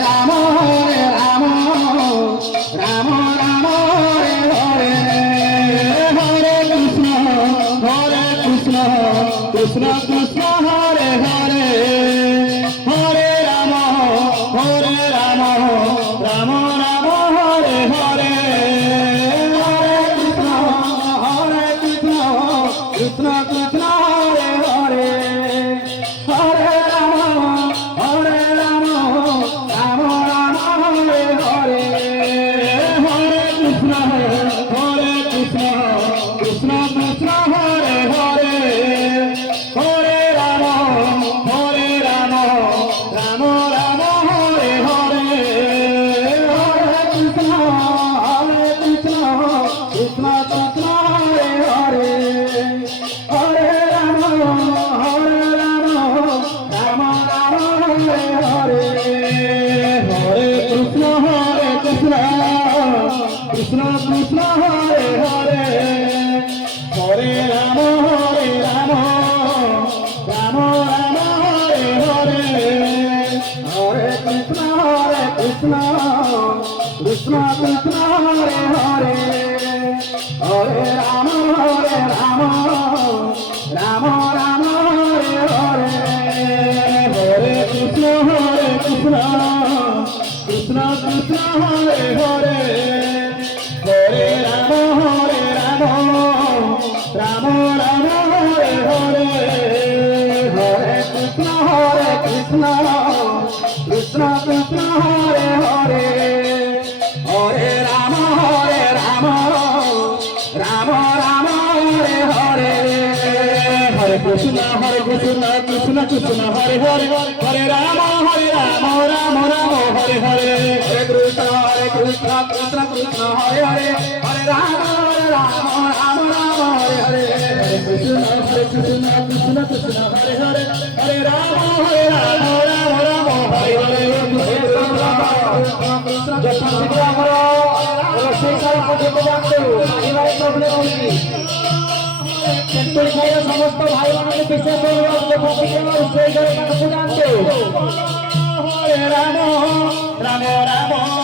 রাম হরে রাম রাম রাম হরে হরে হরে কৃষ্ণ কৃষ্ণ কৃষ্ণ হরে হরে হরে রাম রাম রাম হরে হরে হরে কৃষ্ণ কৃষ্ণ কৃষ্ণ হরে হরে হরে রাম রাম রাম হরে হরে হরে কৃষ্ণ কৃষ্ণ কৃষ্ণ হরে হরে হরে রাম রাম রাম হরে হরে হরে কৃষ্ণ কৃষ্ণ কৃষ্ণ হরে হরে হরে রাম রাম রাম হরে হরে হরে কৃষ্ণ কৃষ্ণ কৃষ্ণ হরে হরে হরে রাম রাম রাম হরে হরে হরে কৃষ্ণ কৃষ্ণ কৃষ্ণ হরে হরে হরে রাম রাম রাম হরে হরে হরে কৃষ্ণ কৃষ্ণ কৃষ্ণ হরে হরে হরে রাম রাম হরে হরে হরে কৃষ্ণ কৃষ্ণ কৃষ্ণ হরে হরে হরে রাম রাম হরে হরে হরে কৃষ্ণ কৃষ্ণ কৃষ্ণ হরে হরে হরে রাম রাম হরে হরে হরে কৃষ্ণ কৃষ্ণ কৃষ্ণ হরে হরে হরে রাম রাম হরে হরে হরে কৃষ্ণ কৃষ্ণ কৃষ্ণ হরে হরে হরে রাম রাম হরে হরে ଆମର ରୋଷେଇ ସାରା ପର୍ଯ୍ୟନ୍ତ ଯାଆନ୍ତୁ ପାଣିବାରେ ପ୍ରୋବ୍ଲେମ ହଉଛି ତେନ୍ତୁଳି ଖାଇବା ସମସ୍ତ ଭାଇମାନଙ୍କୁ ବିଶେଷ ରୋଷେଇ ଘର ପାଖକୁ ଯାଆନ୍ତୁ ହରେ ରାମ ରାମ